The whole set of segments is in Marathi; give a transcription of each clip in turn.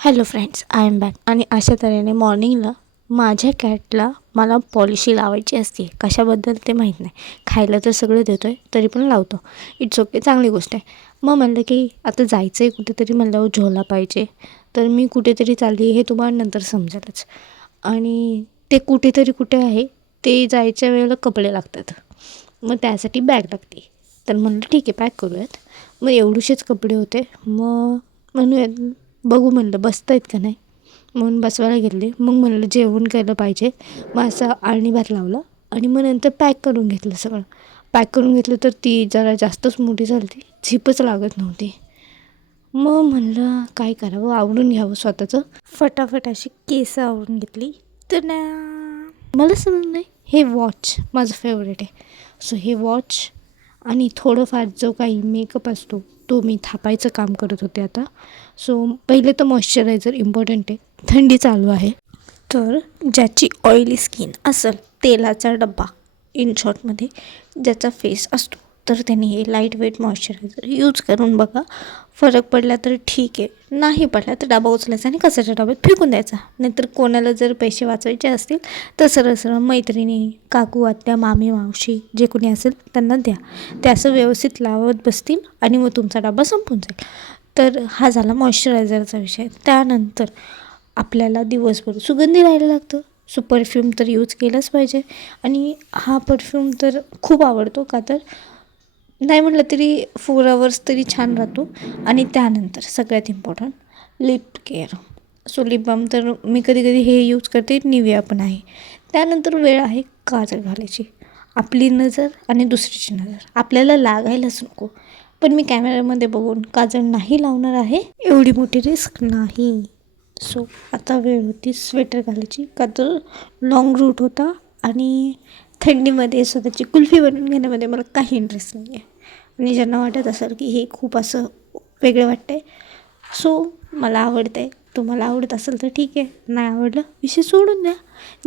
Hello friends, I am back. आणि अशा तऱ्हेने मॉर्निंगला माझ्या कॅटला मला पॉलिशी लावायची असते. कशाबद्दल ते माहीत नाही. खायला तर सगळं देतो आहे, तरी पण लावतो. इट्स ओके, चांगली गोष्ट आहे. मग म्हणलं की आता जायचं आहे कुठेतरी, म्हणलं झोला पाहिजे. तर मी कुठेतरी चालली हे तुम्हाला नंतर समजेलच. आणि ते कुठेतरी कुठे आहे ते जायच्या वेळेला कपडे लागतात. मग त्यासाठी बॅग लागते. तर म्हणलं ठीक आहे, पॅक करूयात. मग एवढेसेच कपडे होते. मग म्हणूयात बघू म्हणलं बसता आहेत का नाही, म्हणून बसवायला घेतले. मग म्हणलं जेवण केलं पाहिजे. मग असं आळणी भात लावलं आणि मग नंतर पॅक करून घेतलं सगळं. पॅक करून घेतलं तर ती जरा जास्तच मोठी झाली होती, झिपच लागत नव्हती. मग म्हणलं काय करावं, आवरून घ्यावं स्वतःचं. फटाफट अशी केस आवरून घेतली. तर ना मला समज नाही, हे वॉच माझं फेवरेट आहे. सो हे वॉच आणि थोडंफार जो काही मेकअप असतो तो मी थापायचं काम करत होते आता. सो पहिले तर मॉइश्चरायझर इम्पॉर्टंट आहे. थंडी चालू आहे, तर ज्याची ऑइली स्किन असेल, तेलाचा डब्बा इन शॉर्टमध्ये ज्याचा फेस असतो, तर त्यांनी हे लाईट वेट मॉइश्चरायझर यूज करून बघा. फरक पडला तर ठीक आहे, नाही पडला तर डबा उचलायचा आणि कचऱ्याच्या डब्यात फेकून द्यायचा. नाहीतर कोणाला जर पैसे वाचवायचे असतील तर सरळ सरळ मैत्रिणी, काकू, आत्या, मामी, मावशी जे कोणी असेल त्यांना द्या. ते असं व्यवस्थित लावत बसतील आणि मग तुमचा डबा संपून जाईल. तर हा झाला मॉइश्चरायझरचा विषय. त्यानंतर आपल्याला दिवसभर सुगंधी राहायला लागतं. सो परफ्यूम तर यूज केलंच पाहिजे. आणि हा परफ्यूम तर खूप आवडतो, का तर नाही म्हटलं तरी 4 आवर्स तरी छान राहतो. आणि त्यानंतर सगळ्यात important lip care. So lip balm तर मी कधी कधी हे यूज करते, निव्हिया पण आहे. त्यानंतर वेळ आहे काजळ घालायची. आपली नजर आणि दुसरीची नजर आपल्याला लागायलाच नको. पण मी कॅमेऱ्यामध्ये बघून काजळ नाही लावणार आहे, एवढी मोठी रिस्क नाही. सो आता वेळ होती स्वेटर घालायची, का तर लाँग रूट होता आणि थंडीमध्ये स्वतःची कुल्फी बनवून घेण्यामध्ये मला काही इंटरेस्ट नाही आहे. आणि ज्यांना वाटत असेल की हे खूप असं वेगळं वाटतं आहे, सो मला आवडतं आहे. तुम्हाला आवडत असेल तर ठीक आहे, नाही आवडलं विषय सोडून द्या.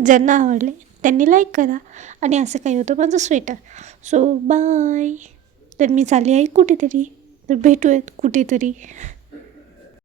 ज्यांना आवडले त्यांनी लाईक करा. आणि असं काही होतं माझं स्वेटर. So bye. तर मी चालली आहे कुठेतरी, तर भेटूयात कुठेतरी.